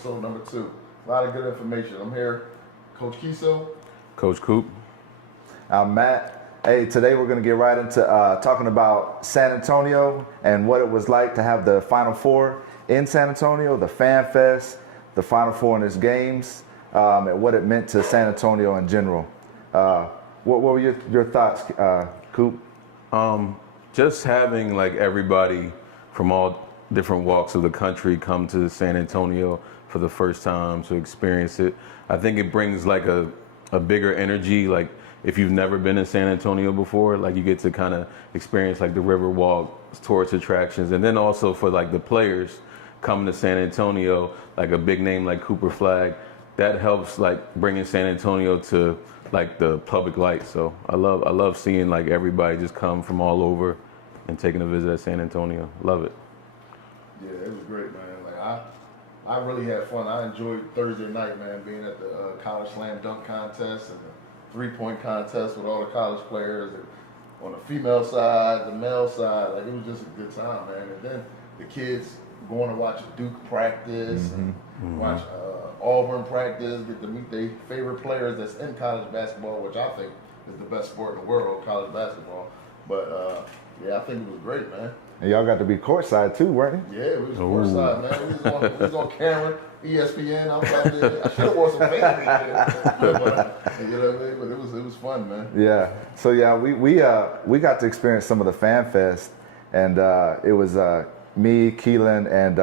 episode number 2. A lot of good information. I'm here, Coach Keso. Coach Coop. I'm Matt. Hey, today we're going to get right into talking about San Antonio and what it was like to have the Final Four in San Antonio, the Fan Fest, the Final Four in its games, and what it meant to San Antonio in general. What were your thoughts, Coop? Just having like everybody from all different walks of the country come to San Antonio for the first time to experience it. I think it brings like a bigger energy. Like if you've never been in San Antonio before, like you get to kind of experience like the Riverwalk tourist attractions. And then also for like the players coming to San Antonio, like a big name like Cooper Flag, that helps like bringing San Antonio to like the public light. So I love seeing like everybody just come from all over and taking a visit at San Antonio. Love it. Yeah, it was great, man. Like I really had fun. I enjoyed Thursday night, man, being at the college slam dunk contest and the 3-point contest with all the college players and on the female side, the male side. Like it was just a good time, man. And then the kids going to watch Duke practice and watch Auburn practice, get to meet their favorite players that's in college basketball, which I think is the best sport in the world, college basketball. But yeah, I think it was great, man. And y'all got to be courtside too, weren't you? Yeah, we was courtside, man. We was on camera, ESPN. I was out there. I should have worn some fans. You know what I mean? But it was fun, man. Yeah. So yeah, we got to experience some of the Fan Fest, and it was me, Keelan, and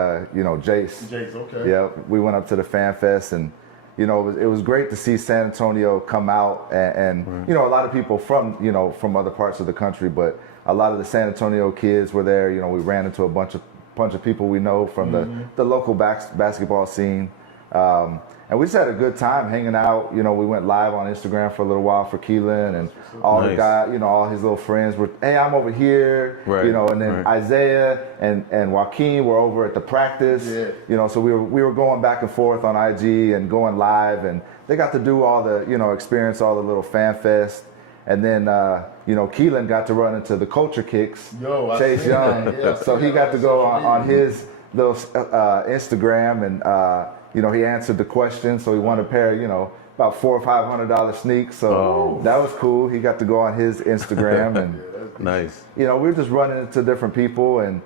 Jace. Jace, okay. Yeah, we went up to the Fan Fest, and it was great to see San Antonio come out, and a lot of people from other parts of the country, but a lot of the San Antonio kids were there. We ran into a bunch of people we know from the local basketball scene. And we just had a good time hanging out. We went live on Instagram for a little while for Keelan, and all the guys, all his little friends were, hey, I'm over here, and then Isaiah and Joaquin were over at the practice, so we were going back and forth on IG and going live, and they got to do all the, experience all the little Fan Fest. And then, Keelan got to run into the culture kicks, Chase Young. So he got to go on his little Instagram, and he answered the question. So he won a pair, about $400 or $500 sneaks. So that was cool. He got to go on his Instagram, and nice. We were just running into different people, and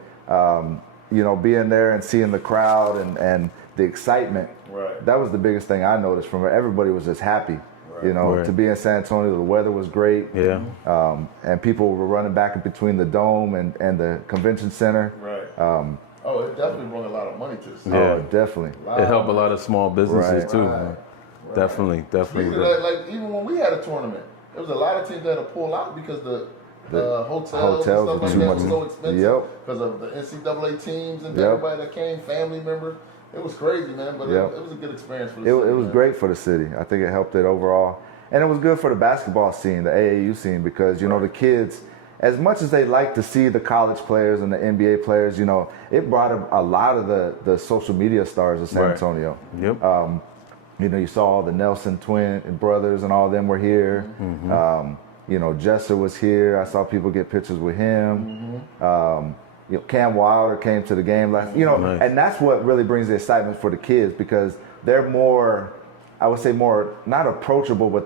being there and seeing the crowd and the excitement. Right. That was the biggest thing I noticed from it. Everybody was just happy. To be in San Antonio, the weather was great. Yeah. And people were running back in between the dome and the convention center. Right. It definitely brought a lot of money to the city. Oh, definitly. It helped a lot of small businesses too. Right. Definitely. Speaking of that, like even when we had a tournament, there was a lot of teams that had to pull out because the hotels and stuff like that was so expensive because of the NCAA teams and everybody that came, family members. It was crazy, man, but it was a good experience for the city. It was great for the city. I think it helped it overall. And it was good for the basketball scene, the AAU scene, because, the kids, as much as they like to see the college players and the NBA players, it brought a lot of the social media stars of San Antonio. Yep. You saw all the Nelson twin brothers and all of them were here. Jesser was here. I saw people get pictures with him. Cam Wilder came to the game last, nice. And that's what really brings the excitement for the kids, because they're more, I would say more, not approachable, but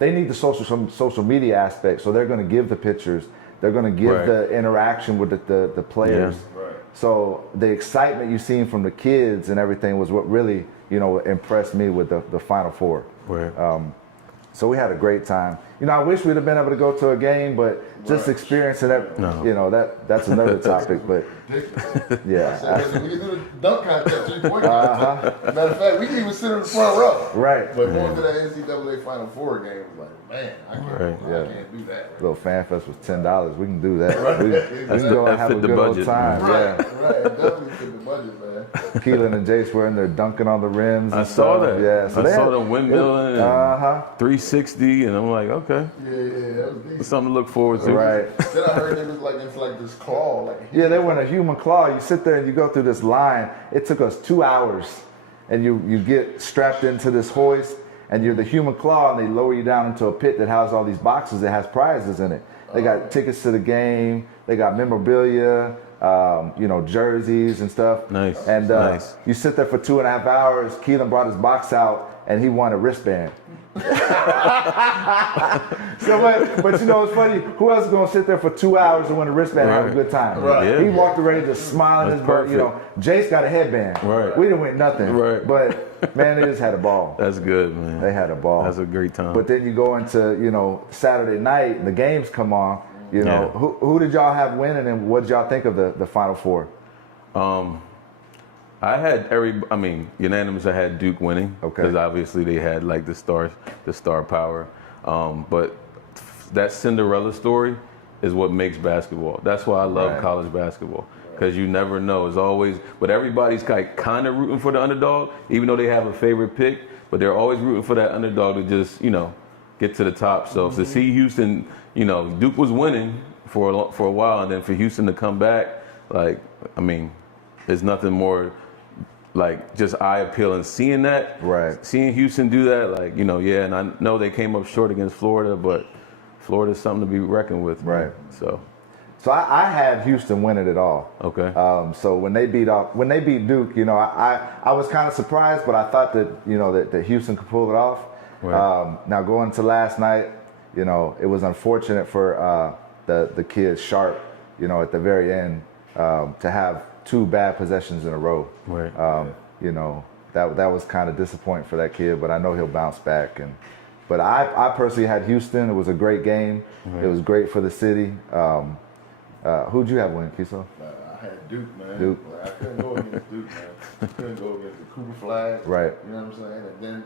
they need the social media aspect. So they're going to give the pictures. They're going to give the interaction with the players. Yeah. Right. So the excitement you've seen from the kids and everything was what really, impressed me with the Final Four. Right. So we had a great time. I wish we'd have been able to go to a game, but just experiencing that, that's another topic. But yeah, we can do the dunk contest, 3-point contest. Matter of fact, we can even sit in the front row. Right. But going to that NCAA Final Four game was like, man, I can't do that. Little Fan Fest was $10. We can do that. We can go and have a good old time. Right. Definitely fit the budget, man. Keelan and Jace were in there dunking on the rims. I saw that. Yeah. So I saw the windmill and 360, and I'm like, okay. Yeah, that was decent. Something to look forward to. Right. Then I heard it was it's like this claw. They were in a human claw. You sit there and you go through this line. It took us 2 hours, and you get strapped into this hoist, and you're the human claw, and they lower you down into a pit that houses all these boxes that has prizes in it. They got tickets to the game. They got memorabilia. you know, jerseys and stuff. Nice. And Nice. you sit there for 2.5 hours. Keelan brought his box out, and he won a wristband. So, but you know, it's funny. Who else is gonna sit there for 2 hours and win a wristband and have a good time? Right. Yeah. He walked away just smiling That's his butt. You know, Jace got a headband. Right. We didn't win nothing. Right. But man, they just had a ball. That's good, man. They had a ball. That's a great time. But then you go into, you know, Saturday night, and the games come on. You know, Yeah. who did y'all have winning, and what did y'all think of the Final Four? I had unanimous. I had Duke winning Okay. because obviously they had like the star power. But that Cinderella story is what makes basketball. That's why I love Right. college basketball, because you never know. It's always, but everybody's kind of rooting for the underdog, even though they have a favorite pick. But they're always rooting for that underdog to just, you know, get to the top. So to see Houston, you know, Duke was winning for a while, and then for Houston to come back, like, I mean, there's nothing more like just eye appealing seeing that. Right. Seeing Houston do that, like, you know, yeah, and I know they came up short against Florida, but Florida's something to be reckoned with. Right. So I had Houston winning it all. okay. So when they beat Duke, you know, I was kind of surprised, but I thought that, you know, that Houston could pull it off. Right. Now going to last night, you know, it was unfortunate for the kids Sharp, you know, at the very end to have 2 bad possessions in a row. Right. You know, that was kind of disappointing for that kid, but I know he'll bounce back. But I personally had Houston. It was a great game. Right. It was great for the city. Who'd you have win, Keso? I had Duke, man. Duke. Like, I couldn't go against Duke, man. I couldn't go against the Cooper flag. Right. You know what I'm saying? And then,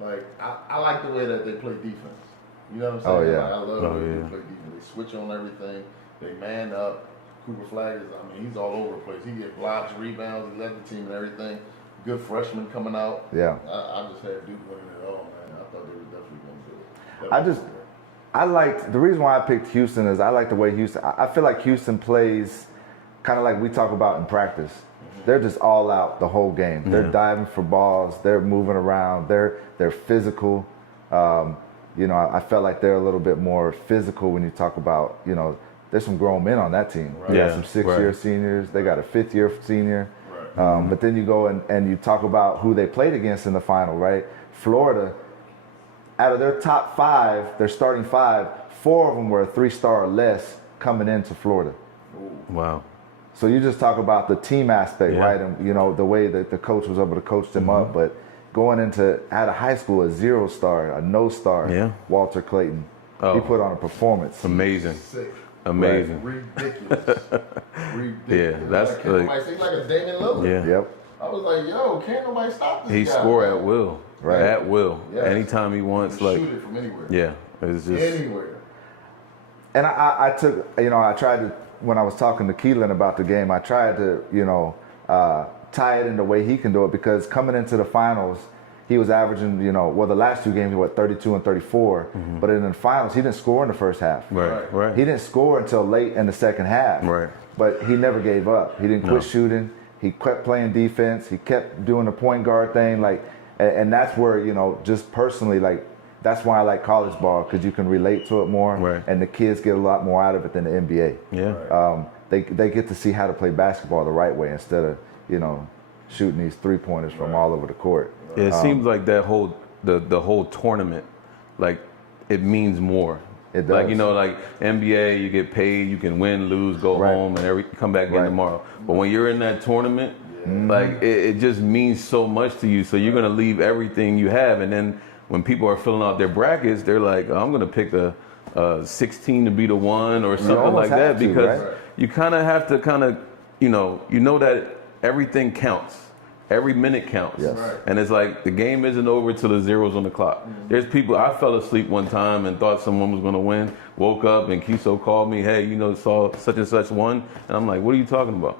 like, I like the way that they play defense. You know what I'm saying? Oh, yeah. Like, I love the way yeah. they play defense. They switch on everything. They man up. Cooper flag is, I mean, he's all over the place. He get blocks, rebounds, he led the team and everything. Good freshman coming out. Yeah. I just had Duke winning it all, man. I thought they were definitely going to do it. I liked, the reason why I picked Houston is I like the way Houston, I feel like Houston plays kind of like we talk about in practice. They're just all out the whole game. They're diving for balls. They're moving around. They're physical. You know, I felt like they're a little bit more physical when you talk about, you know, there's some grown men on that team. Right. They got Yeah, some 6-year right. seniors. They got a 5th-year senior. Right. But then you go and you talk about who they played against in the final, right? Florida, out of their top 5, their starting 5, 4 of them were a 3-star or less coming into Florida. Wow. So you just talk about the team aspect, Yeah. right? And, you know, the way that the coach was able to coach them up. But going into, out of high school, a 0-star, a no-star, Yeah. Walter Clayton, he Oh. put on a performance. Amazing. Sick. Amazing. Ridiculous. Ridiculous. Yeah, that's like, can't nobody say like a Damian Lillard. Yeah. Yep. I was like, yo, can't nobody stop this He guy. score man. at will. Right. At will. Yes. Anytime he He wants, can like, shoot it from anywhere. yeah. It's just Anywhere. And I took, you know, I tried to, when I was talking to Keelan about the game, I tried to, you know, tie it in the way he can do it, because coming into the finals, he was averaging, you know, well, the last 2 games, 32 and 34, but in the finals, he didn't score in the first half. right. Right. He didn't score until late in the second half. Right. But he never gave up. He didn't quit shooting. He kept playing defense. He kept doing the point guard thing. Like, and that's where, you know, just personally, like, that's why I like college ball, because you can relate to it more. Right. And the kids get a lot more out of it than the NBA. Yeah. They get to see how to play basketball the right way instead of, you know, shooting these 3-pointers from all over the court. Yeah, it seems like that whole the whole tournament, like, it means more. It does. Like, you know, like NBA, you get paid, you can win, lose, go Right. home, and come back again Right. tomorrow. But when you're in that tournament, like, it just means so much to you. So you're gonna leave everything you have, and then when people are filling out their brackets, they're like, I'm gonna pick a 16 to beat a 1 or something almost like that, have to, because right? you kind of have to you know that everything counts. Every minute counts. Yes. Right. And it's like the game isn't over till the zero's on the clock. There's people, I fell asleep one time and thought someone was going to win, woke up and Keso called me, hey, you know, saw such and such won. And I'm like, what are you talking about?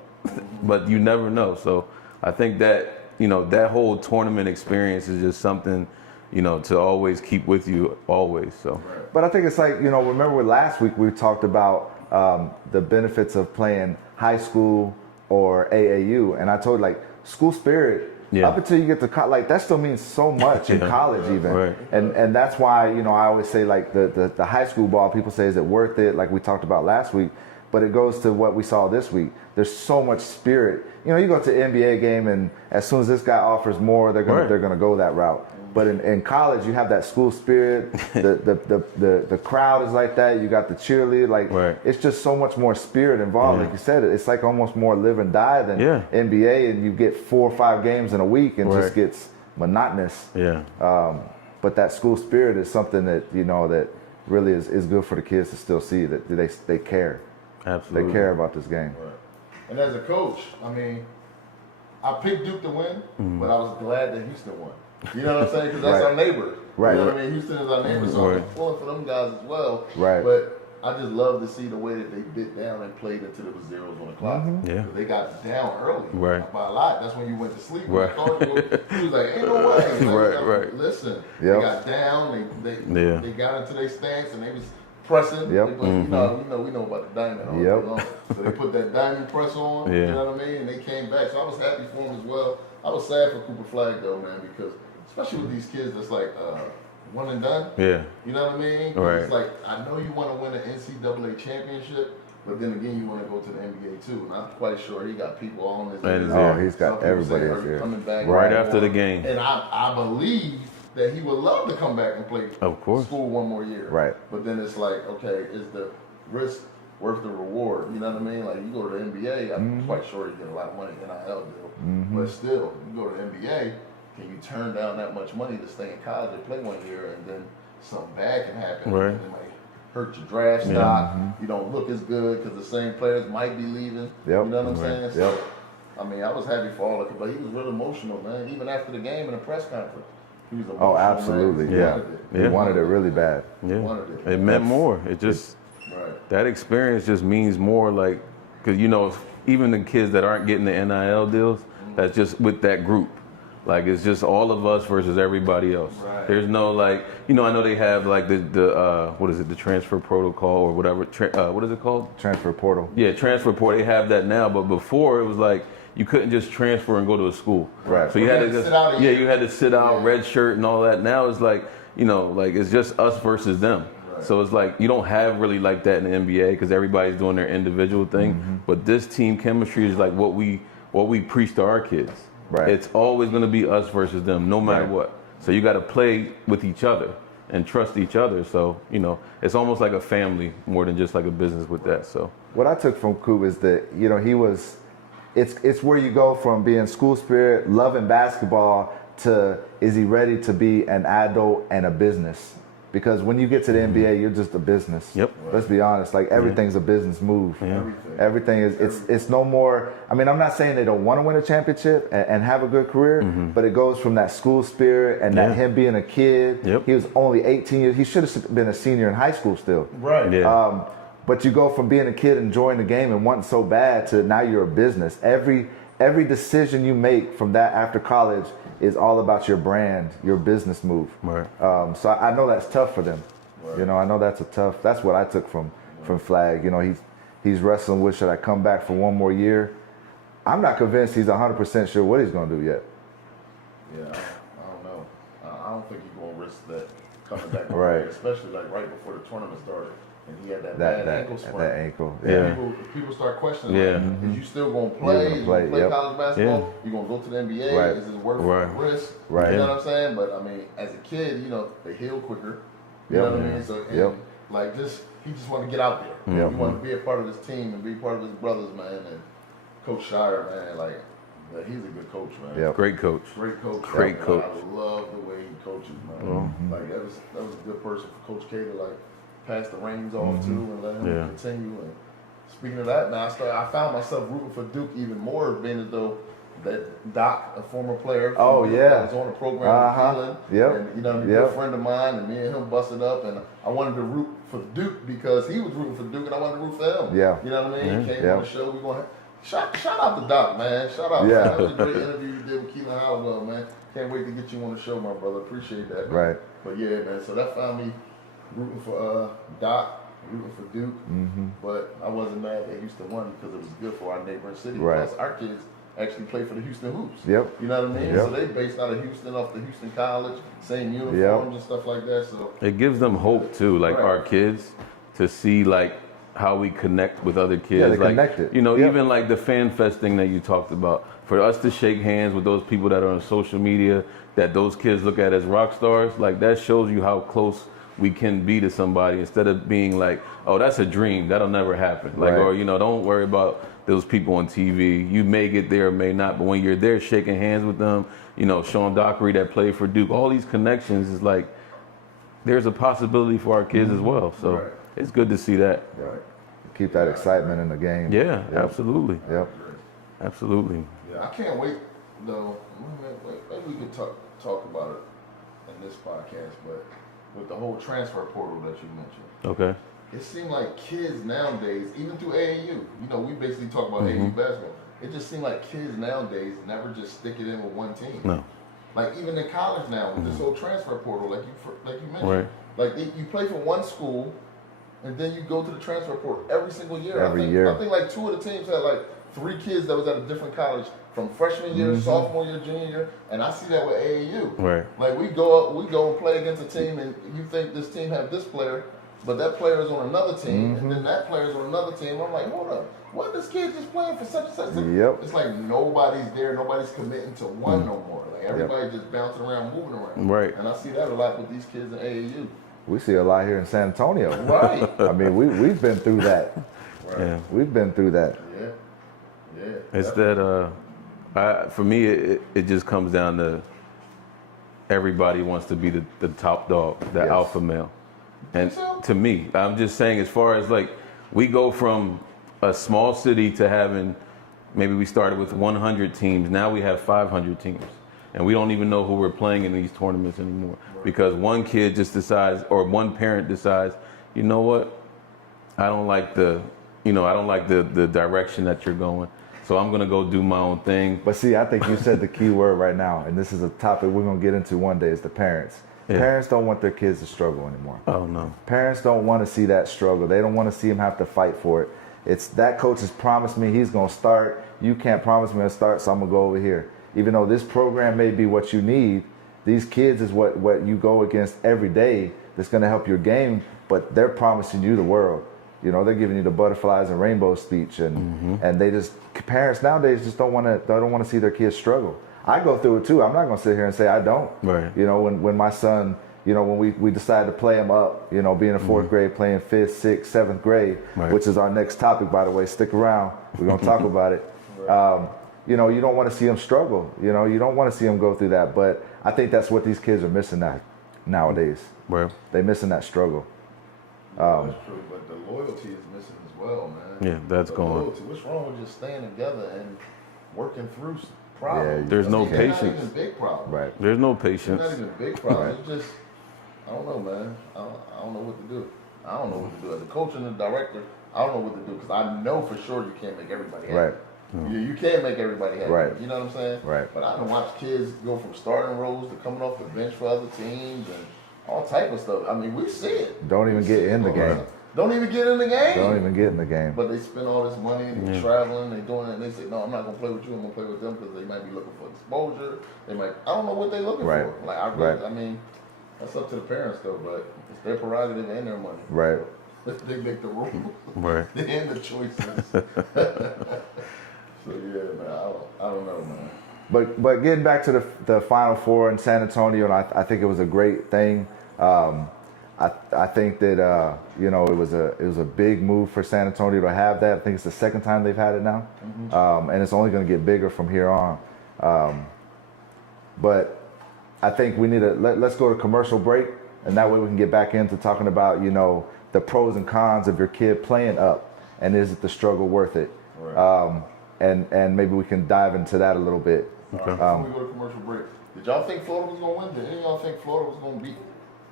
But you never know. So I think that, you know, that whole tournament experience is just something, you know, to always keep with you always. So. But I think it's like, you know, remember last week we talked about the benefits of playing high school or AAU. And I told, like, school spirit, up until you get to college, like, that still means so much in college even. Right. And that's why, you know, I always say, like, the high school ball, people say, is it worth it? Like we talked about last week. But it goes to what we saw this week. There's so much spirit. You know, you go to an NBA game, and as soon as this guy offers more, they're gonna go that route. But in college, you have that school spirit. The crowd is like that. You got the cheerleader. Like it's just so much more spirit involved. Like you said, it's like almost more live and die than NBA. And you get 4 or 5 games in a week, and just gets monotonous. But that school spirit is something that, you know, that really is good for the kids to still see that they care. Absolutely. They care about this game. And as a coach, I mean, I picked Duke to win, but I was glad that Houston won. You know what I'm saying? Because that's our neighbor. You know what I mean? Houston is our neighbor, so I'm pulling for them guys as well. But I just love to see the way that they bit down and played until it was zeros on the clock. They got down early by a lot. That's when you went to sleep. He was like, ain't no way. Listen, they got down. They got into their stance and they was pressing. We know about the diamond all day long. So they put that diamond press on. You know what I mean? And they came back. So I was happy for them as well. I was sad for Cooper Flag though, man, because especially with these kids that's like one and done. You know what I mean? It's like, I know you want to win an NCAA championship, but then again, you want to go to the NBA too. And I'm quite sure he got people on his head. Oh, he's got everybody here. Coming back right after the game. And I believe that he would love to come back and play school one more year. But then it's like, okay, is the risk worth the reward? You know what I mean? Like, you go to the NBA, I'm quite sure you get a lot of money in NIL deal. But still, you go to the NBA, can you turn down that much money to stay in college and play 1 year, and then something bad can happen? And it might hurt your draft stock. You don't look as good because the same players might be leaving. You know what I'm saying? So, I mean, I was happy for all of it, but he was real emotional, man. Even after the game in the press conference, he was emotional. Oh, absolutely. He wanted it really bad. It meant more. It just, that experience just means more, like, because, you know, even the kids that aren't getting the NIL deals, that's just with that group. Like, it's just all of us versus everybody else. There's no, like, you know, I know they have like the what is it, the transfer protocol or whatever. What is it called? Transfer portal. Yeah, transfer portal. They have that now, but before it was like you couldn't just transfer and go to a school. So you had to just, you had to sit out, red shirt and all that. Now it's like, you know, like it's just us versus them. So it's like you don't have really like that in the NBA because everybody's doing their individual thing. But this team chemistry is like what we preach to our kids. It's always going to be us versus them, no matter what. So you got to play with each other and trust each other. So, you know, it's almost like a family more than just like a business with that. So what I took from Coop is that, you know, it's where you go from being school spirit, loving basketball, to is he ready to be an adult and a business? Because when you get to the NBA, you're just a business. Let's be honest. Like, everything's a business move. Everything is. It's no more. I mean, I'm not saying they don't want to win a championship and have a good career, but it goes from that school spirit and that him being a kid. He was only 18 years. He should have been a senior in high school still. But you go from being a kid enjoying the game and wanting so bad to now you're a business. Every decision you make from that after college is all about your brand, your business move. So I know that's tough for them. You know, I know that's that's what I took from Flag. You know, he's wrestling with, should I come back for one more year? I'm not convinced he's 100% sure what he's going to do yet. I don't know. I don't think he's going to risk that coming back. Especially like right before the tournament started. And he had that bad ankle sprain. That ankle, People start questioning, is you still going to play? You going to play college basketball? You going to go to the NBA? Is it worth the risk? You know what I'm saying? But, I mean, as a kid, you know, they heal quicker. You know what I mean? So, like, he just want to get out there. He want to be a part of his team and be part of his brothers, man. And Coach Shire, man, like, he's a good coach, man. Great coach. Great coach. Great coach. I love the way he coaches, man. Like, that was a good person for Coach K to, like, pass the reins off to and let him continue. And speaking of that, man, I found myself rooting for Duke even more, being as though that Doc, a former player, that was on the program with Keelan, and you know, a good friend of mine, and me and him busted up, and I wanted to root for Duke because he was rooting for Duke, and I wanted to root for him. You know what I mean? He came on the show. We going shout out to Doc, man. Shout out. Man. That was a great interview you did with Keelan Hallowell, man. Can't wait to get you on the show, my brother. Appreciate that. Man. But yeah, man. So that found me rooting for Doc, rooting for Duke, but I wasn't mad that Houston won because it was good for our neighboring city. Plus, our kids actually play for the Houston Hoops. You know what I mean? So they based out of Houston, off the Houston College, same uniforms and stuff like that. So it gives them hope too, like our kids, to see like how we connect with other kids. Yeah, they like, connected. You know, Yep. even like the fan fest thing that you talked about. For us to shake hands with those people that are on social media, that those kids look at as rock stars, like that shows you how close we can be to somebody instead of being like, oh, that's a dream, that'll never happen. Like, Right. or, you know, don't worry about those people on TV. You may get there or may not, but when you're there shaking hands with them, you know, Sean Dockery that played for Duke, all these connections is like, there's a possibility for our kids as well. So Right. it's good to see that. Right. Keep that excitement in the game. Yeah, Yep. absolutely. Yep. Absolutely. Yeah, I can't wait though. Maybe we could talk about it in this podcast, but with the whole transfer portal that you mentioned, Okay. it seemed like kids nowadays, even through AAU, you know, we basically talk about AAU basketball. It just seemed like kids nowadays never just stick it in with one team. No. Like even in college now, with this whole transfer portal, like you mentioned, Right. like you play for one school, and then you go to the transfer portal every single year. Every I think, year. I think like 2 of the teams had like 3 kids that was at a different college from freshman year, sophomore year, junior year, and I see that with AAU. Right. Like we go and play against a team, and you think this team have this player, but that player is on another team, and then that player is on another team. I'm like, hold up, what this kid just playing for such and such? Yep. It's like nobody's there, nobody's committing to one no more. Like everybody just bouncing around, moving around. Right. And I see that a lot with these kids in AAU. We see a lot here in San Antonio. Right. I mean, we've been through that. Right. Yeah. We've been through that. Yeah. Yeah. It's that, for me, it just comes down to everybody wants to be the top dog, the Yes. alpha male. And Think so? to me, I'm just saying, as far as like, we go from a small city to having, maybe we started with 100 teams, now we have 500 teams. And we don't even know who we're playing in these tournaments anymore. Because one kid just decides, or one parent decides, you know what, I don't like the direction that you're going. So I'm gonna go do my own thing. But see, I think you said the key word right now, and this is a topic we're gonna get into one day, is the parents. Yeah. Parents don't want their kids to struggle anymore. Oh no. Parents don't want to see that struggle. They don't want to see them have to fight for it. It's that coach has promised me he's going to start. You can't promise me to start, so I'm going to go over here. Even though this program may be what you need, these kids is what you go against every day that's going to help your game, but they're promising you the world. You know, they're giving you the butterflies and rainbow speech, and they just, parents nowadays just don't want to see their kids struggle. I go through it too. I'm not going to sit here and say I don't. Right. You know, when my son, you know, when we decided to play him up, you know, being in 4th grade, playing 5th, 6th, 7th grade, Right. which is our next topic, by the way. Stick around. We're going to talk about it. You know, you don't want to see him struggle. You know, you don't want to see him go through that. But I think that's what these kids are missing nowadays. Right. They're missing that struggle. That's true, but the loyalty is missing as well, man. Yeah, that's the gone. Loyalty. What's wrong with just staying together and working through problems? Yeah, There's no They're not patience. even big problems. Right. There's no They're patience. not even big problems. It's just, I don't know, man. I don't know what to do. I don't know what to do. As a coach and a director, I don't know what to do because I know for sure you can't make everybody happy. Right. You can't make everybody happy. Right. You know what I'm saying? Right. But I done watch kids go from starting roles to coming off the bench for other teams and all type of stuff. I mean, we see it. Don't even We get see it in the all game. time. Don't even get in the game. Don't even get in the game. But they spend all this money and they traveling, they doing it, and they say, no, I'm not gonna play with you, I'm gonna play with them because they might be looking for exposure. They might, I don't know what they're looking Right. for. Like, I really, Right. I mean, that's up to the parents though, but it's their prerogative and their money. Right. They make the rules. Right. They end the choices. So yeah, man, I don't know, man. But getting back to the Final Four in San Antonio, and I think it was a great thing. I think that you know, it was a big move for San Antonio to have that. I think it's the second time they've had it now, and it's only going to get bigger from here on. But I think we need to let's go to commercial break, and that way we can get back into talking about, you know, the pros and cons of your kid playing up, and is it the struggle worth it? Right. And maybe we can dive into that a little bit. Before we go to commercial break, did y'all think Florida was gonna win? Did any of y'all think Florida was gonna beat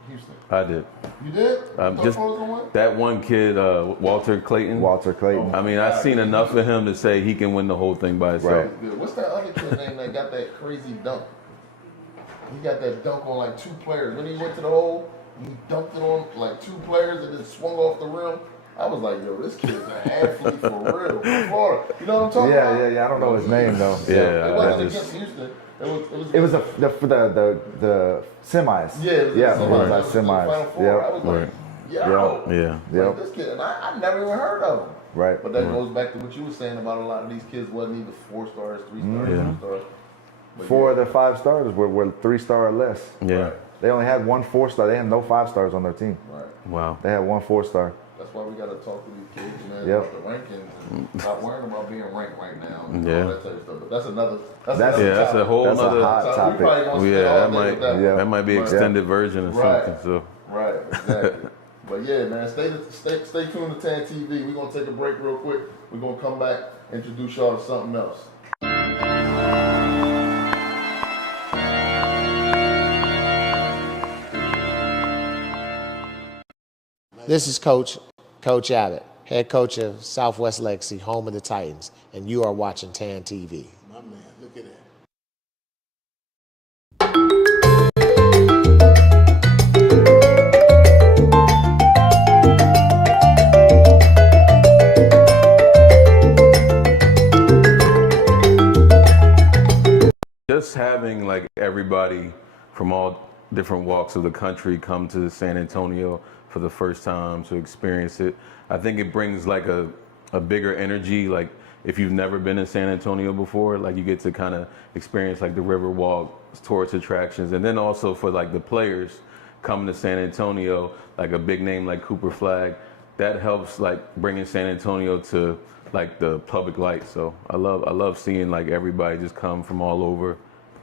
Houston? I did. You did? You thought Just Florida was gonna win? that one kid, Walter Clayton. Walter Clayton. I mean, I've seen enough of him to say he can win the whole thing by himself. Right. Good. What's that other kid name that got that crazy dunk? He got that dunk on like 2 players. When he went to the hole, he dunked it on like 2 players and then swung off the rim. I was like, yo, this kid's an athlete for real. From Florida. You know what I'm talking about? Yeah. I don't know his name though. Yeah, It I wasn't just- against Houston. It was the semis. Yeah, it was Yeah, the it was semis. like It was the semis. Final Four. I was Yeah. like, Right. yo. Yeah. Like this kid, and I never even heard of him. Right. But that goes back to what you were saying about a lot of these kids wasn't even 4 stars, 3 stars, 2 stars. But 4 of their 5 stars were 3-star or less. Yeah. Right. They only had 1 4-star. They had no 5 stars on their team. Right. Wow. They had 1 4-star. That's why we got to talk to these kids, man, Yep. about the rankings and stop worrying about being ranked right now. And Yeah. all that type of stuff. But that's another. That's That's topic. a whole That's nother. a hot So we topic. probably gonna stay Yeah, all that day might with that. Yeah. that might be extended version or Right. something. So. Right, exactly. But yeah, man, stay tuned to TAAN TV. We're gonna take a break real quick. We're gonna come back, introduce y'all to something else. This is Coach Abbott, head coach of Southwest Legacy, home of the Titans, and you are watching TAAN TV. My man, look at that. Just having like everybody from all different walks of the country come to San Antonio for the first time to experience it, I think it brings like a bigger energy. Like if you've never been in San Antonio before, like you get to kind of experience like the Riverwalk, tourist attractions, and then also for like the players coming to San Antonio, like a big name like Cooper Flag, that helps like bringing San Antonio to like the public light. So I love seeing like everybody just come from all over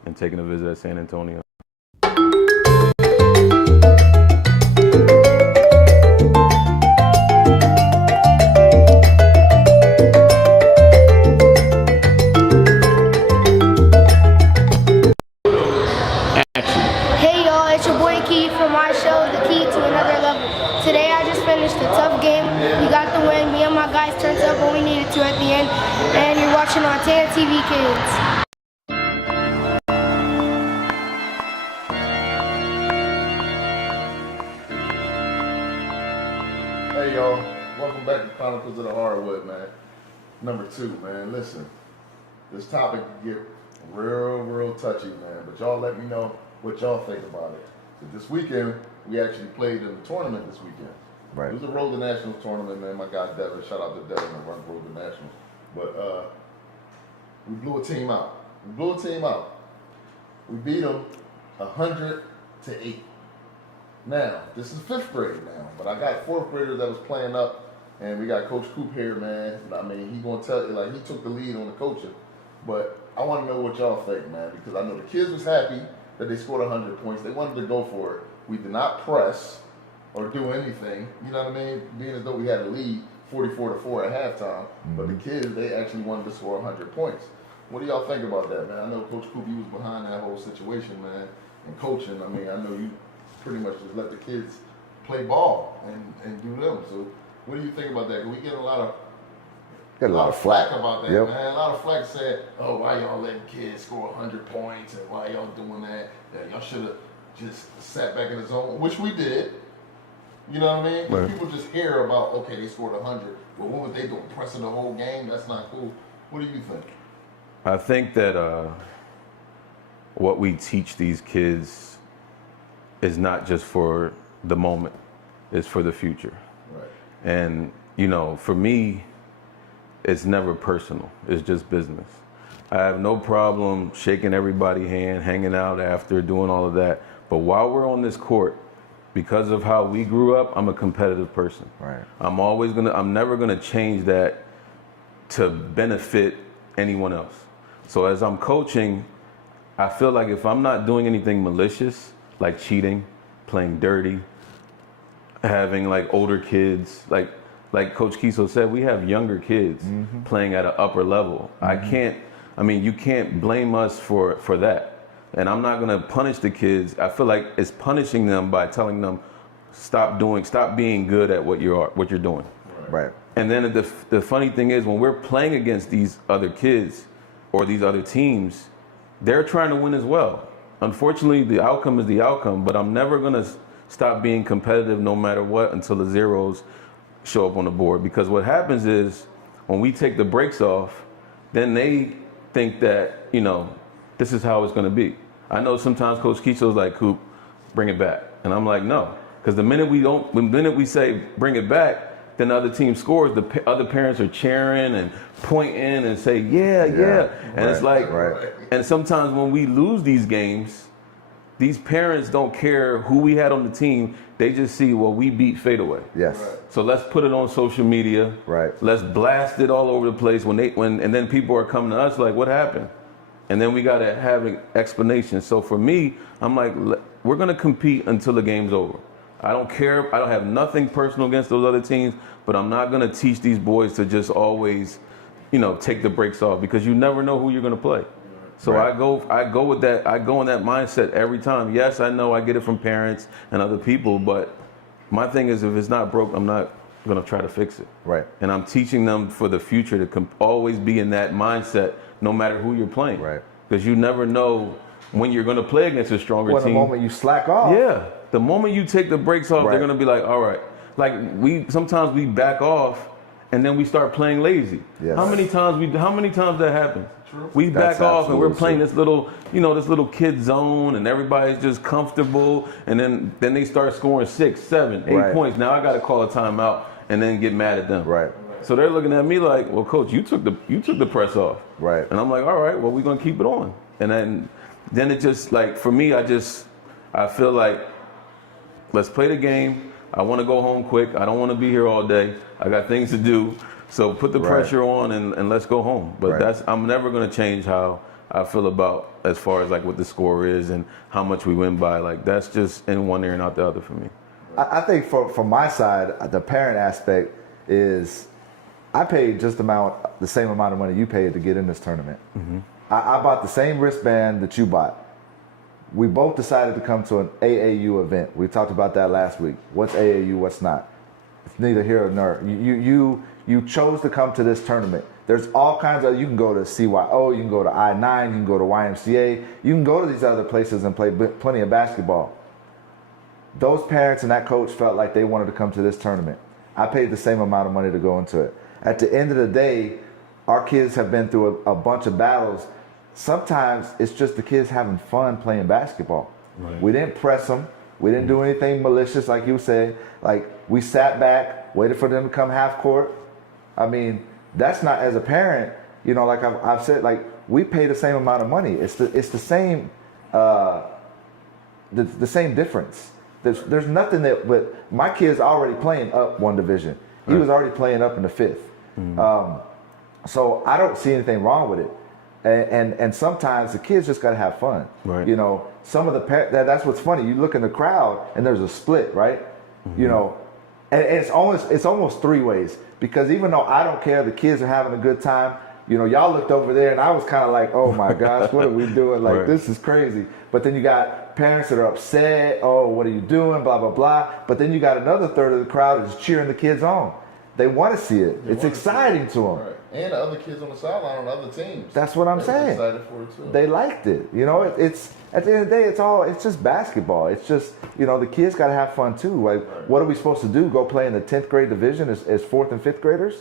and taking a visit at San Antonio. Hey y'all, it's your boy Key from my show, The Key to Another Level. Today I just finished a tough game. We got the win. Me and my guys turned up what we needed to at the end. And you're watching on TAAN TV, kids. Hey y'all, welcome back to Chronicles of the Hardwood, man. Number 2, man. Listen, this topic can get real touchy, man. But y'all let me know what y'all think about it. So this weekend, we actually played in the tournament this weekend. Right. It was a Road to Nationals tournament, man. My guy Devin, shout out to Devin that runs Road to Nationals. But we blew a team out. We beat them 100-8. Now, this is 5th grade now, but I got 4th graders that was playing up, and we got Coach Coop here, man. I mean, he gonna tell you, like, he took the lead on the coaching. But I want to know what y'all think, man, because I know the kids was happy that they scored 100 points. They wanted to go for it. We did not press or do anything, you know what I mean? Being as though we had a lead 44-4 at halftime, but the kids, they actually wanted to score 100 points. What do y'all think about that, man? I know Coach Coop, you was behind that whole situation, man, and coaching. I mean, I know you pretty much just let the kids play ball and do them. So what do you think about that? We get a lot of flack about that, Yep. man. A lot of flack said, oh, why y'all letting kids score 100 points and why y'all doing that? That y'all should have just sat back in the zone, which we did. You know what I mean? Right. People just hear about, okay, they scored 100, but what was they doing? Pressing the whole game? That's not cool. What do you think? I think that what we teach these kids is not just for the moment, it's for the future. Right. And, you know, for me, it's never personal. It's just business. I have no problem shaking everybody's hand, hanging out after, doing all of that. But while we're on this court, because of how we grew up, I'm a competitive person. Right. I'm never gonna change that to benefit anyone else. So as I'm coaching, I feel like if I'm not doing anything malicious, like cheating, playing dirty, having like older kids, like Coach Keso said, we have younger kids playing at an upper level. You can't blame us for that. And I'm not gonna punish the kids. I feel like it's punishing them by telling them, stop being good at what you're doing. Right. And then the funny thing is, when we're playing against these other kids or these other teams, they're trying to win as well. Unfortunately, the outcome is the outcome, but I'm never gonna stop being competitive no matter what until the zeros show up on the board. Because what happens is, when we take the brakes off, then they think that, you know, this is how it's gonna be. I know sometimes Coach Keso's like, Coop, bring it back. And I'm like, no, Because the minute we say bring it back, then the other team scores, the other parents are cheering and pointing and say, yeah. And it's like, and sometimes when we lose these games, these parents don't care who we had on the team. They just see, well, we beat fadeaway. Yes. So let's put it on social media. Right. Let's blast it all over the place and then people are coming to us like, what happened? And then we got to have an explanation. So for me, I'm like, we're going to compete until the game's over. I don't care. I don't have nothing personal against those other teams, but I'm not going to teach these boys to just always, take the brakes off, because you never know who you're going to play. So I go with that. I go in that mindset every time. Yes, I know I get it from parents and other people, but my thing is, if it's not broke, I'm not going to try to fix it. Right. And I'm teaching them for the future to always be in that mindset, no matter who you're playing. Right. Because you never know when you're going to play against a stronger team. The moment you slack off. Yeah. The moment you take the brakes off, they're going to be like, all right. Like sometimes we back off and then we start playing lazy. Yes. How many times that happens? True. We back off and we're playing this little kid zone, and everybody's just comfortable, and then they start scoring 6, 7, 8 points. Now I got to call a timeout and then get mad at them. Right. So they're looking at me like, well, coach, you took the press off. Right. And I'm like, all right, well, we're going to keep it on. And then it just, like, for me, I feel like, let's play the game. I want to go home quick. I don't want to be here all day. I got things to do. So put the pressure on and let's go home. But I'm never going to change how I feel about, as far as like what the score is and how much we win by. Like, that's just in one ear and out the other for me. I think from my side, the parent aspect is, I paid the same amount of money you paid to get in this tournament. Mm-hmm. I bought the same wristband that you bought. We both decided to come to an AAU event. We talked about that last week. What's AAU, what's not? It's neither here nor there. You chose to come to this tournament. There's all kinds of, you can go to CYO, you can go to I-9, you can go to YMCA, you can go to these other places and play plenty of basketball. Those parents and that coach felt like they wanted to come to this tournament. I paid the same amount of money to go into it. At the end of the day, our kids have been through a bunch of battles. Sometimes it's just the kids having fun playing basketball. Right. We didn't press them. We didn't do anything malicious, like you said. Like, we sat back, waited for them to come half court. I mean, that's not, as a parent, like I've said, like, we pay the same amount of money. It's the same, the same difference. There's nothing but my kid's already playing up one division. He was already playing up in the 5th. Mm-hmm. So I don't see anything wrong with it. And sometimes the kids just got to have fun. Right. Some of the that's what's funny. You look in the crowd and there's a split, right? Mm-hmm. And it's almost three ways, because even though I don't care, the kids are having a good time. Y'all looked over there and I was kind of like, oh my gosh, what are we doing? Like, this is crazy. But then you got parents that are upset. Oh, what are you doing? Blah, blah, blah. But then you got another third of the crowd that's cheering the kids on. They want to see it. It's exciting to them. Right. And the other kids on the sideline on other teams. That's what I'm saying. Excited for it too. They liked it. It's at the end of the day, it's just basketball. It's just, the kids got to have fun too. Like, what are we supposed to do? Go play in the 10th grade division as 4th and 5th graders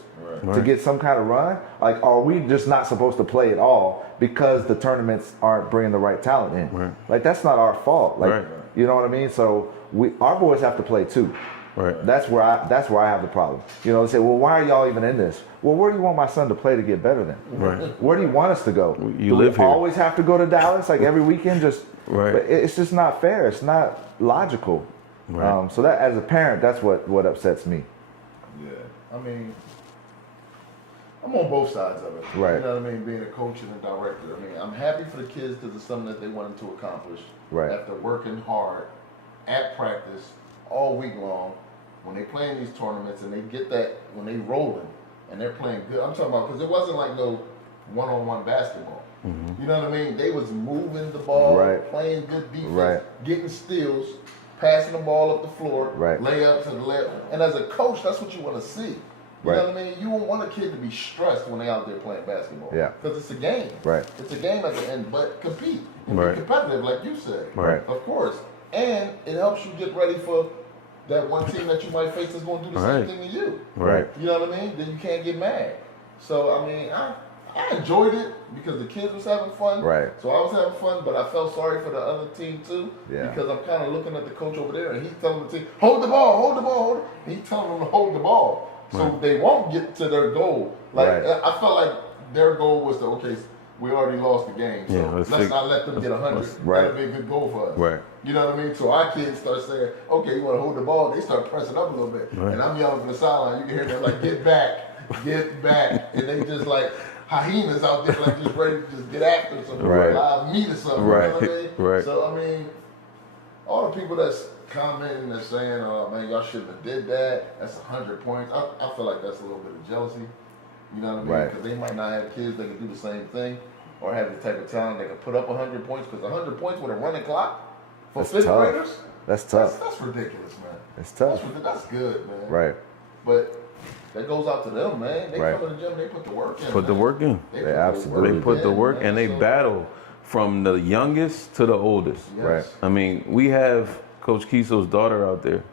to get some kind of run? Like, are we just not supposed to play at all because the tournaments aren't bringing the right talent in? Right. Like, that's not our fault. Like, you know what I mean? So our boys have to play too. Right. That's where I have the problem. They say, well, why are y'all even in this? Well, where do you want my son to play to get better then? Right. Where do you want us to go? You live here. Always have to go to Dallas like every weekend? Just right. It's just not fair. It's not logical. Right. So that, as a parent, that's what upsets me. Yeah. I mean, I'm on both sides of it. Right. You know what I mean? Being a coach and a director. I mean, I'm happy for the kids because it's something that they wanted to accomplish. Right. After working hard at practice all week long, when they play in these tournaments and they get that, when they rolling and they're playing good. I'm talking about, because it wasn't like no one-on-one basketball. Mm-hmm. You know what I mean? They was moving the ball, playing good defense, getting steals, passing the ball up the floor, layups and layups. And as a coach, that's what you want to see. You know what I mean? You don't want a kid to be stressed when they're out there playing basketball. Yeah. Because it's a game. Right. It's a game at the end, but compete. And be competitive, like you said. Right. Of course. And it helps you get ready for that one team that you might face is going to do the same thing to you. Right. You know what I mean? Then you can't get mad. So, I mean, I enjoyed it because the kids was having fun. Right. So I was having fun, but I felt sorry for the other team too. Yeah. Because I'm kind of looking at the coach over there, and he's telling the team, hold the ball, hold the ball, hold it. And he's telling them to hold the ball. So they won't get to their goal. Like, I felt like their goal was to, okay, we already lost the game, so let's not let them get 100. That'd be a good goal for us. Right. You know what I mean? So our kids start saying, okay, you want to hold the ball. They start pressing up a little bit. Right. And I'm yelling from the sideline. You can hear them like, get back, get back. And they just like hyenas out there, like just ready to just get after some live meat or something. Right. You know what I mean? Right. So, I mean, all the people that's commenting and saying, oh, man, y'all shouldn't have did that. That's 100 points. I feel like that's a little bit of jealousy. You know what I mean? Because they might not have kids that can do the same thing or have the type of talent that can put up 100 points. Because 100 points with a running clock for fifth graders? That's tough. That's ridiculous, man. It's tough. That's good, man. Right. But that goes out to them, man. They come to the gym, they put the work in. Put the work in. They absolutely They put the work and they battle from the youngest to the oldest. Yes. Right. I mean, we have Coach Keso's daughter out there,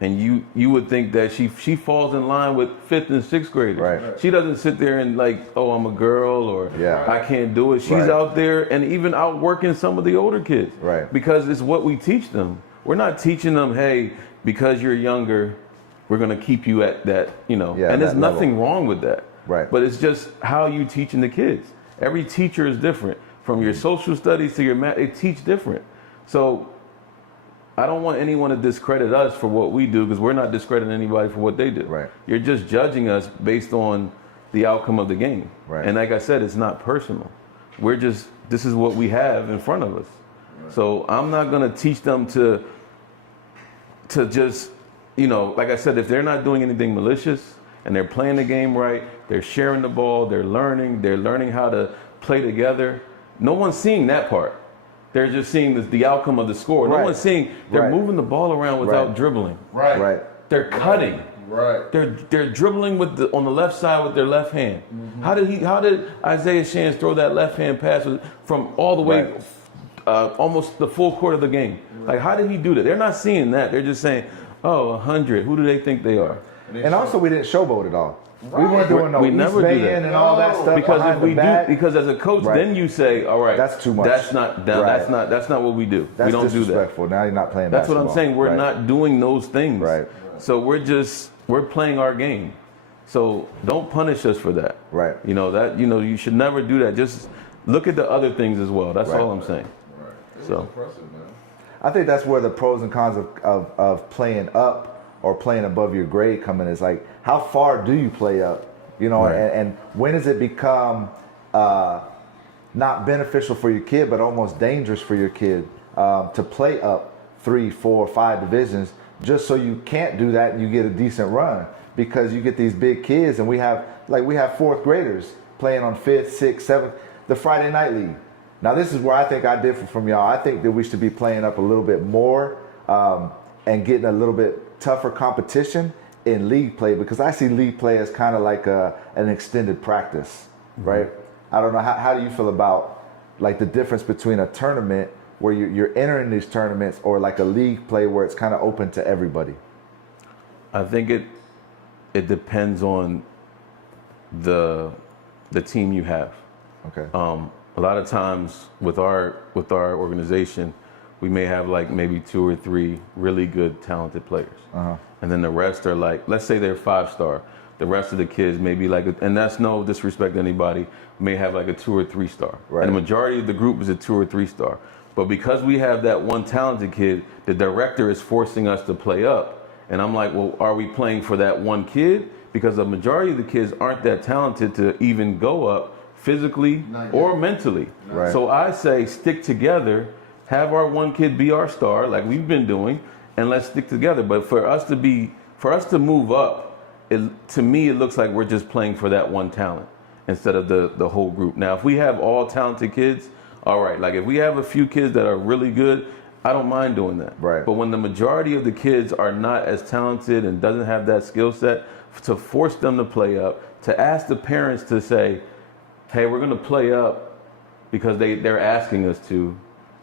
and you would think that she falls in line with 5th and 6th graders. Right. She doesn't sit there and like, oh, I'm a girl or I can't do it. She's out there and even outworking some of the older kids. Right. Because it's what we teach them. We're not teaching them, hey, because you're younger, we're gonna keep you at that, you know. And there's nothing wrong with that. Right. But it's just how you teaching the kids. Every teacher is different. From your social studies to your math, they teach different. So I don't want anyone to discredit us for what we do because we're not discrediting anybody for what they do. Right. You're just judging us based on the outcome of the game. Right. And like I said, it's not personal. This is what we have in front of us. Right. So I'm not going to teach them to just, you know, like I said, if they're not doing anything malicious and they're playing the game right, they're sharing the ball, they're learning how to play together. No one's seeing that part. They're just seeing the outcome of the score. No one's seeing they're moving the ball around without dribbling. Right. They're cutting. Right. They're dribbling on the left side with their left hand. Mm-hmm. How did Isaiah Shands throw that left hand pass from all the way almost the full court of the game? Like, how did he do that? They're not seeing that. They're just saying, oh, 100. Who do they think they are? And also, we didn't showboat at all. Right. We weren't doing no we never do that. and all that stuff because behind if we the back. because as a coach, then you say, all right, that's too much. That's not what we do. That's we don't do that. Disrespectful. Now you're not playing That's basketball. what I'm saying. We're not doing those things. Right. So we're playing our game. So don't punish us for that. Right. You know you should never do that. Just look at the other things as well. That's all I'm saying. Right. So impressive, man. I think that's where the pros and cons of playing up or playing above your grade come in. Is like, how far do you play up? You know, and when does it become not beneficial for your kid, but almost dangerous for your kid to play up 3, 4, 5 divisions just so you can't do that and you get a decent run? Because you get these big kids, and we have 4th graders playing on 5th, 6th, 7th, the Friday night league. Now this is where I think I differ from y'all. I think that we should be playing up a little bit more and getting a little bit tougher competition in league play, because I see league play as kind of like an extended practice, right? I don't know, how do you feel about like the difference between a tournament where you're entering these tournaments or like a league play where it's kind of open to everybody? I think it depends on the team you have. Okay. A lot of times with our organization, we may have like maybe 2 or 3 really good, talented players. And then the rest are like, let's say they're 5-star. The rest of the kids may be like, and that's no disrespect to anybody, may have like a 2 or 3-star. Right. And the majority of the group is a 2 or 3-star. But because we have that one talented kid, the director is forcing us to play up. And I'm like, well, are we playing for that one kid? Because the majority of the kids aren't that talented to even go up physically or mentally. Right. So I say stick together, have our one kid be our star like we've been doing, and let's stick together. But for us to move up, to me, it looks like we're just playing for that one talent instead of the whole group. Now, if we have all talented kids, all right. Like if we have a few kids that are really good, I don't mind doing that. Right. But when the majority of the kids are not as talented and doesn't have that skill set, to force them to play up, to ask the parents to say, hey, we're going to play up because they're asking us to,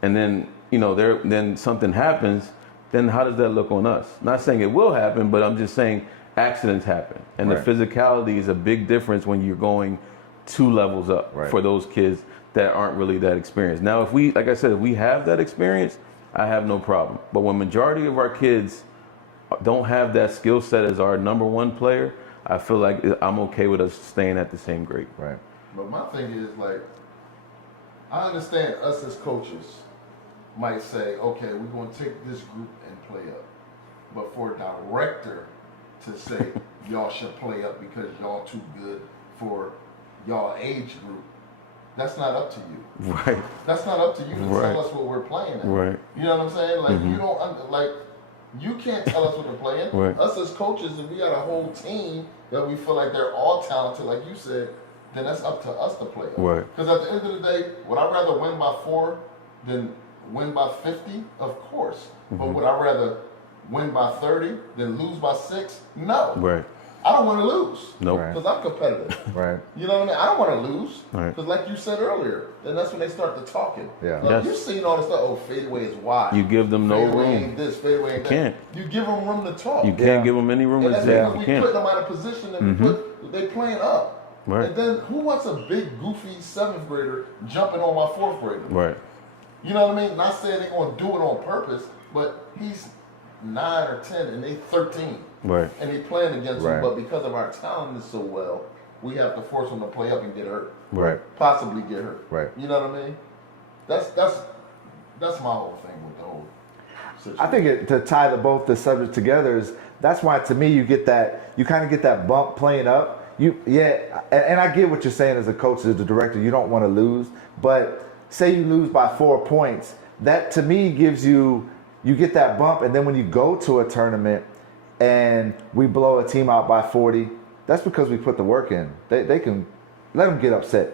and then, then something happens, then how does that look on us? Not saying it will happen, but I'm just saying accidents happen. And the physicality is a big difference when you're going 2 levels up for those kids that aren't really that experienced. Now, if we, like I said, if we have that experience, I have no problem. But when majority of our kids don't have that skill set as our number 1 player, I feel like I'm okay with us staying at the same grade. Right. But my thing is, like, I understand us as coaches might say, okay, we're going to take this group and play up. But for a director to say, y'all should play up because y'all too good for y'all age group, that's not up to you. Right. That's not up to you to tell us what we're playing at. Right. You know what I'm saying? Like, you don't, like, you can't tell us what they're playing. Right. Us as coaches, if we got a whole team that we feel like they're all talented, like you said, then that's up to us to play. Right. Because at the end of the day, would I rather win by 4 than win by 50? Of course. But would I rather win by 30 than lose by 6? No. Right. I don't want to lose. Nope. Because I'm competitive. Right. You know what I mean? I don't want to lose. Right. Because like you said earlier, then that's when they start the talking. Yeah. Like, Yes. you've seen all this stuff. Oh, fadeaway is wide. You give them no fadeaway room. Ain't this, fadeaway ain't that. can't. You give them room to talk. You can't give them any room And to that's say. because You we can't. put them out of position and they playing up. Right. And then who wants a big, goofy 7th grader jumping on my 4th grader? Right. You know what I mean? Not saying they're going to do it on purpose, but he's 9 or 10 and they 13. Right. And they playing against Right. him, but because of our talent is so well, we have to force them to play up and get hurt. Right. Possibly get hurt. Right. You know what I mean? That's my whole thing with the whole situation. I think to tie both the subjects together is that's why to me you kind of get that bump playing up. And I get what you're saying as a coach, as a director, you don't want to lose, but say you lose by 4 points, that to me gives you get that bump, and then when you go to a tournament and we blow a team out by 40, that's because we put the work in. They can let them get upset.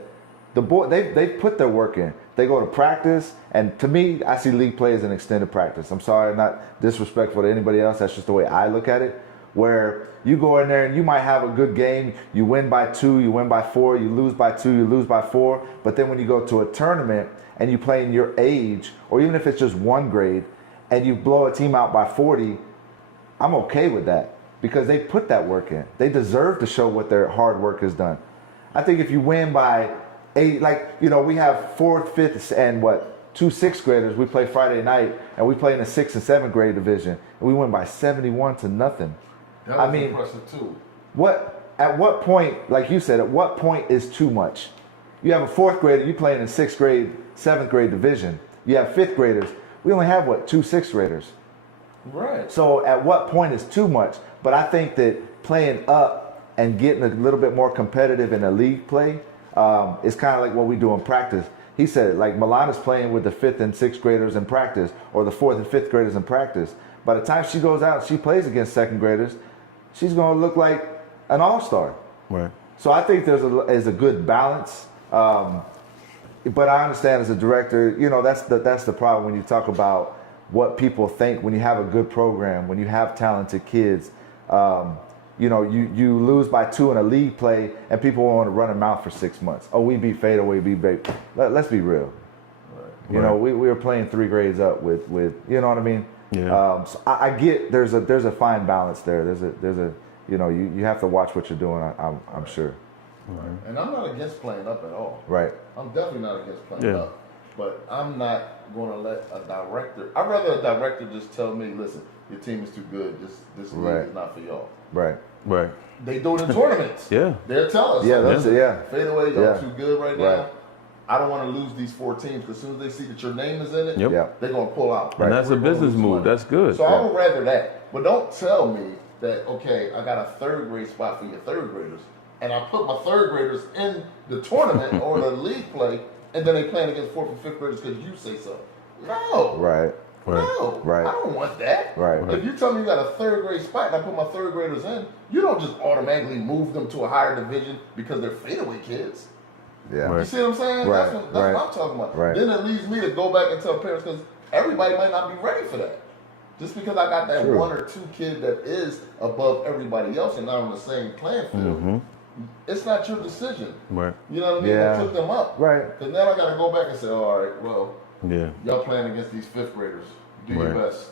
The boy, they put their work in. They go to practice, and to me, I see league play as an extended practice. I'm sorry, not disrespectful to anybody else. That's just the way I look at it. Where you go in there and you might have a good game, you win by 2, you win by 4, you lose by 2, you lose by 4. But then when you go to a tournament and you play in your age, or even if it's just 1 grade, and you blow a team out by 40, I'm okay with that because they put that work in. They deserve to show what their hard work has done. I think if you win by 8, we have 4th, 5th, and 2 6th graders. We play Friday night, and we play in the 6th and 7th grade division, and we win by 71-0. that was impressive too. At what point, like you said, at what point is too much? You have a 4th grader, you playing in 6th grade, 7th grade division. You have 5th graders. We only have 2 6th graders. Right. So at what point is too much? But I think that playing up and getting a little bit more competitive in the league play is kind of like what we do in practice. He said, like Milana's playing with the 5th and 6th graders in practice, or the 4th and 5th graders in practice. By the time she goes out and she plays against 2nd graders, she's going to look like an all-star. Right. So I think there's a good balance. But I understand as a director, that's the problem when you talk about what people think when you have a good program, when you have talented kids. You lose by 2 in a league play, and people want to run a mouth for 6 months. Oh, we beat Fadeaway, we beat. Let's be real. Right. We were playing 3 grades up with you know what I mean. Yeah. So I get there's a fine balance there. There's a you have to watch what you're doing. I'm sure. Right. And I'm not against playing up at all. Right. I'm definitely not against playing up. But I'm not going to let a director. I'd rather a director just tell me, listen, your team is too good. This league is not for y'all. Right. Right. They do it in tournaments. Yeah. They'll tell us. Yeah. That's it. Yeah. Fadeaway, y'all too good right now. Right. I don't want to lose these 4 teams because as soon as they see that your name is in it, Yep. Yeah. they're going to pull out. And that's a business move. That's good. So I would rather that. But don't tell me that, okay, I got a 3rd grade spot for your 3rd graders, and I put my 3rd graders in the tournament or the league play, and then they playing against 4th and 5th graders because you say so. No. Right. No. Right. I don't want that. Right. If you tell me you got a 3rd grade spot and I put my 3rd graders in, you don't just automatically move them to a higher division because they're fadeaway kids. Yeah. You see what I'm saying? Right, That's right, what I'm talking about. right. Then it leads me to go back and tell parents because everybody might not be ready for that. Just because I got that True. 1 or 2 kid that is above everybody else and not on the same playing field, it's not your decision. Right. You know what I mean? Yeah. I took them up. Right. Because now I got to go back and say, all right, well, Yeah. y'all playing against these 5th graders. Do your Right. best.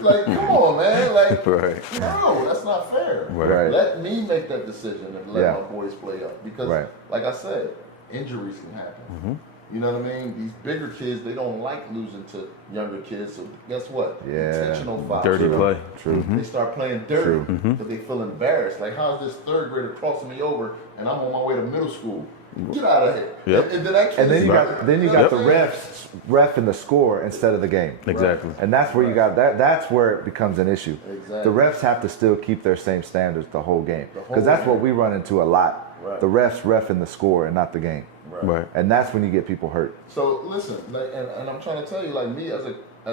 Like, come on, man. Like, Right. no, that's not fair. Right. Let me make that decision and let Yeah. my boys play up. Because, Right. like I said, injuries can happen. You know what I mean? These bigger kids, they don't like losing to younger kids. So guess what? Yeah. Intentional fouls. Dirty play. True. They start playing dirty True. because they feel embarrassed. Like, how's this third grader crossing me over and I'm on my way to middle school? Get out of here. Yep. And then, that And then you got the ref. ref in the score instead of the game. Exactly. And that's where you got that. That's where it becomes an issue. Exactly. The refs have to still keep their same standards the whole game The whole because that's what game. we run into a lot. Right. The refs ref in the score and not the game, Right. and that's when you get people hurt. So listen, like, and I'm trying to tell you, like me as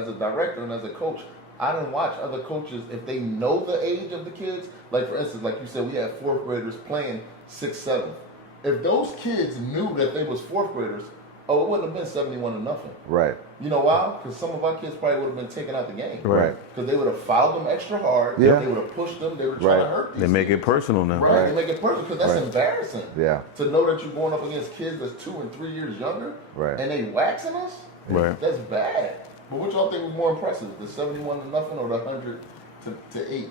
a director and as a coach, I don't watch other coaches if they know the age of the kids. Like for instance, like you said, we had fourth graders playing 6th, 7th. If those kids knew that they was fourth graders, oh, it wouldn't have been 71-0. Right. You know why? Because some of our kids probably would have been taken out the game. Right. Because they would have fouled them extra hard. Yeah. They would have pushed them. They were trying to Right. hurt these They make it kids. personal now. Right. They Right. make it personal because that's Right. embarrassing. Yeah. To know that you're going up against kids that's 2 and 3 years younger. Right. And they waxing us. Right. That's bad. But what y'all think was more impressive, the 71-0 or the 100 to 8?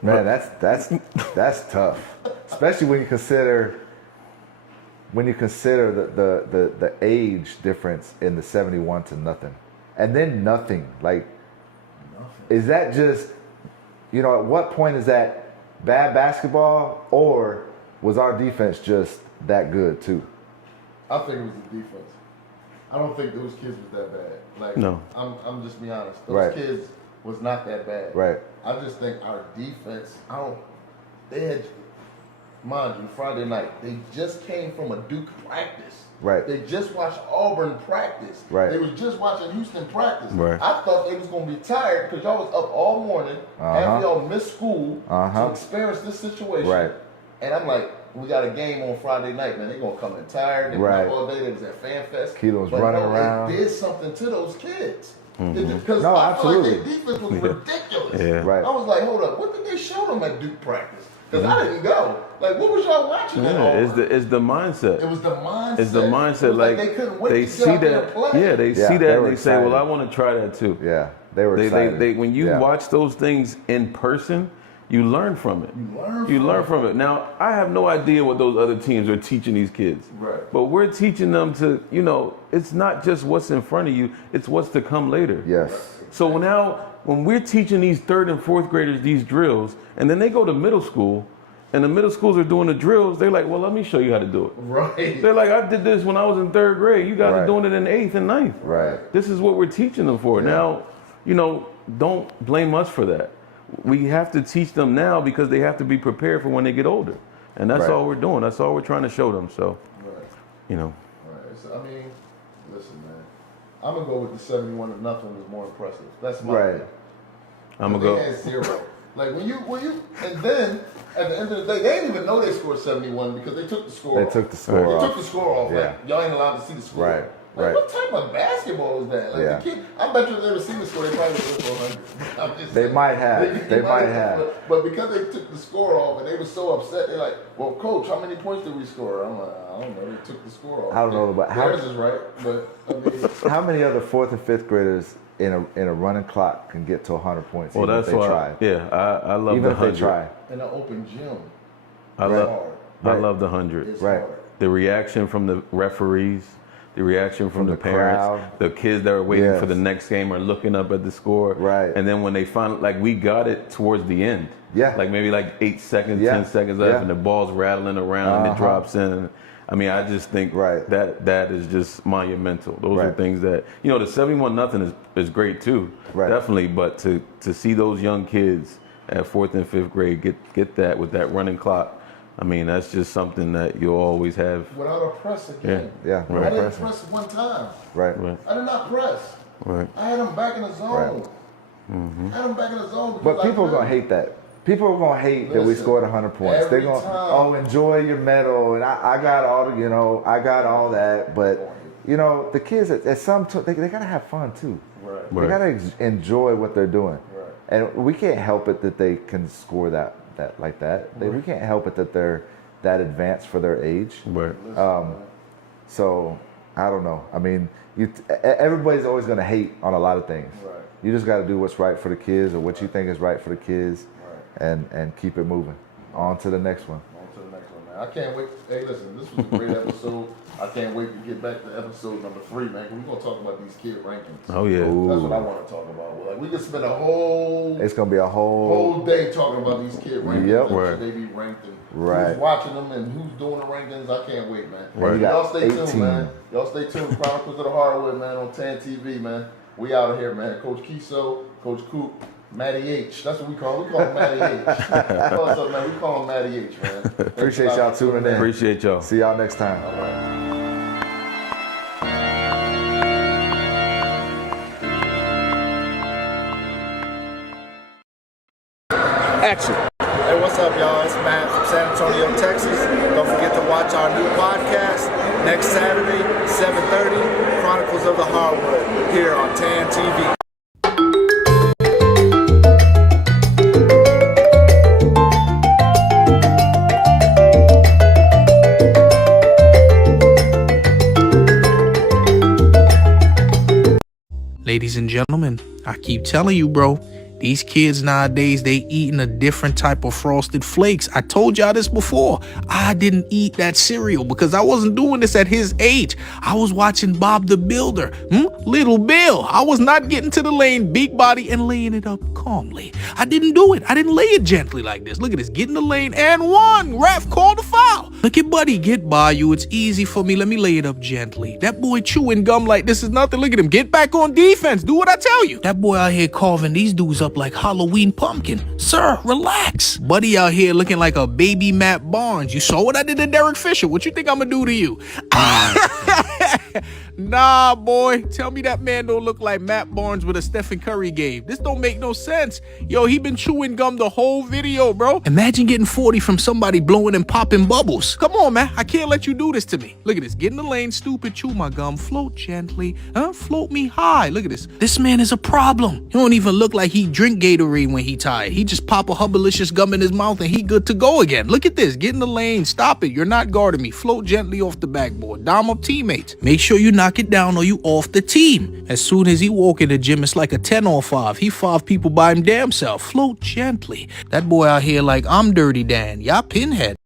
Man, that's tough, especially when you consider the age difference in the 71-0, and then nothing. Like, is that just, at what point is that bad basketball, or was our defense just that good too? I think it was the defense. I don't think those kids was that bad. Like, No. I'm just be honest. Those Right. kids was not that bad. Right. I just think our defense, they had, mind you, Friday night, they just came from a Duke practice. Right. They just watched Auburn practice. Right. They was just watching Houston practice. Right. I thought they was going to be tired because y'all was up all morning. Half of y'all missed school to experience this situation. Right. And I'm like, we got a game on Friday night, man. They're going to come in tired. They Right. were up all day. They was at Fan Fest. Kilo was But running no, around. They did something to those kids. Because No, I feel like absolutely. their defense was ridiculous. Yeah. Right. I was like, hold up, what did they show them at Duke practice? Because I didn't go. Like, what was y'all watching at Yeah, all? it's the mindset. It was the mindset. It's the It mindset. was Like they couldn't wait they to see get out there that. and play. Yeah, they Yeah, see they that. were And they say, "Well, I excited. want to try that too." Yeah, they were excited. When you Yeah. watch those things in person, you learn from it. You learn from it. Now, I have no idea what those other teams are teaching these kids. Right. But we're teaching them to, it's not just what's in front of you, it's what's to come later. Yes. So now, when we're teaching these 3rd and 4th graders these drills, and then they go to middle school, and the middle schools are doing the drills, they're like, well, let me show you how to do it. Right. They're like, I did this when I was in 3rd grade. You guys are Right. doing it in 8th and 9th. Right. This is what we're teaching them for. Now, don't blame us for that. We have to teach them now because they have to be prepared for when they get older. And that's Right. all we're doing. That's all we're trying to show them. So, Right. Right. So, I mean, listen, man. I'm going to go with the 71-0 was more impressive. That's my Right. pick. I'm going They to go. had 0. Like, when you, and then, at the end of the day, they didn't even know they scored 71 because they took the score They off. took the score They off. took the score off. Yeah. Like, y'all ain't allowed to see the score. Right, Like, right. what type of basketball is that? Like, Yeah. the kid, I bet you if they ever seen the score, they probably would have for 100. I'm just They saying. might have. They might have. But because they took the score off and they were so upset, they're like, well, coach, how many points did we score? I'm like, I don't know. They took the score off. I don't know, but how- Theirs is right, but I mean, How many other 4th and 5th graders in a running clock can get to 100 points? Well, even that's if they why. try. I love Even the if they 100. try. in an open gym, I it's love. hard. I Right. love the 100. It's Right. hard. The reaction from the referees, the reaction from the the parents, crowd. the kids that are waiting Yes. for the next game are looking up at the score. Right. And then when they finally, like, we got it towards the end. Yeah. Like maybe like 8 seconds, Yeah. 10 seconds left, Yeah. and the ball's rattling around and it Uh-huh. drops in. I mean, I just think Right. that is just monumental. Those are Right. things that, the 71-0 is great too. Right. Definitely. But to see those young kids at 4th and 5th grade get that with that running clock, I mean, that's just something that you'll always have. Without a press again. Yeah. I no didn't pressing. press one time. Right. Right. I did not press. Right. I had him back in the zone. Right. I had him back in the zone. But because people I are gonna hate that. People are gonna hate that we Listen, scored 100 points. They're every gonna, time. enjoy your medal, and I got all the, I got all that. But the kids at some they gotta have fun too. Right. They Right. gotta enjoy what they're doing, Right. and we can't help it that they can score that like that. We can't help it that they're that advanced for their age. Right. So I don't know. I mean, everybody's always gonna hate on a lot of things. Right. You just got to do what's right for the kids or what you think is right for the kids, and keep it moving. On to the next one. On to the next one, man. I can't wait. Hey, listen, this was a great episode. I can't wait to get back to episode number 3, man. We're gonna talk about these kid rankings. Oh yeah. That's what I want to talk about. Like, we could spend a whole It's gonna be a whole day talking about these kid rankings. Yep. And Right. should they be ranked and Right. who's watching them and who's doing the rankings. I can't wait, man. Right. You Y'all got stay tuned, 18. man. Y'all stay tuned. Chronicles of the Hardwood, man, on TAAN TV, man. We out of here, man. Coach Keso, Coach Coop, Matty H. That's what we call him. We call him Matty H. What's up, man? We call him Matty H, man. Appreciate y'all tuning in. Appreciate y'all. See y'all next time. All right. Action. Hey, what's up, y'all? It's Matt from San Antonio, Texas. Don't forget to watch our new podcast next Saturday, 7:30, Chronicles of the Hardwood, here on TAAN TV. Ladies and gentlemen, I keep telling you, bro, these kids nowadays, they eating a different type of Frosted Flakes. I told y'all this before. I didn't eat that cereal because I wasn't doing this at his age. I was watching Bob the Builder, Little Bill. I was not getting to the lane, big body, and laying it up calmly. I didn't do it. I didn't lay it gently like this. Look at this, get in the lane and one. Ref called a foul. Look at buddy, get by you. It's easy for me. Let me lay it up gently. That boy chewing gum like this is nothing. Look at him. Get back on defense. Do what I tell you. That boy out here carving these dudes up like Halloween pumpkin. Sir, relax. Buddy out here looking like a baby Matt Barnes. You saw what I did to Derek Fisher. What you think I'm gonna do to you? Nah, boy. Tell me that man don't look like Matt Barnes with a Stephen Curry game. This don't make no sense. Yo, he been chewing gum the whole video, bro. Imagine getting 40 from somebody blowing and popping bubbles. Come on, man. I can't let you do this to me. Look at this. Get in the lane, stupid. Chew my gum. Float gently. Float me high. Look at this. This man is a problem. He don't even look like he drink Gatorade when he tired. He just pop a Hubbalicious gum in his mouth and he good to go again. Look at this. Get in the lane. Stop it. You're not guarding me. Float gently off the backboard. Dom up teammates. Make sure you knock it down or you off the team. As soon as he walk in the gym, it's like a 10 or 5. He 5 people by him damn self. Float gently. That boy out here like I'm Dirty Dan. Y'all pinhead.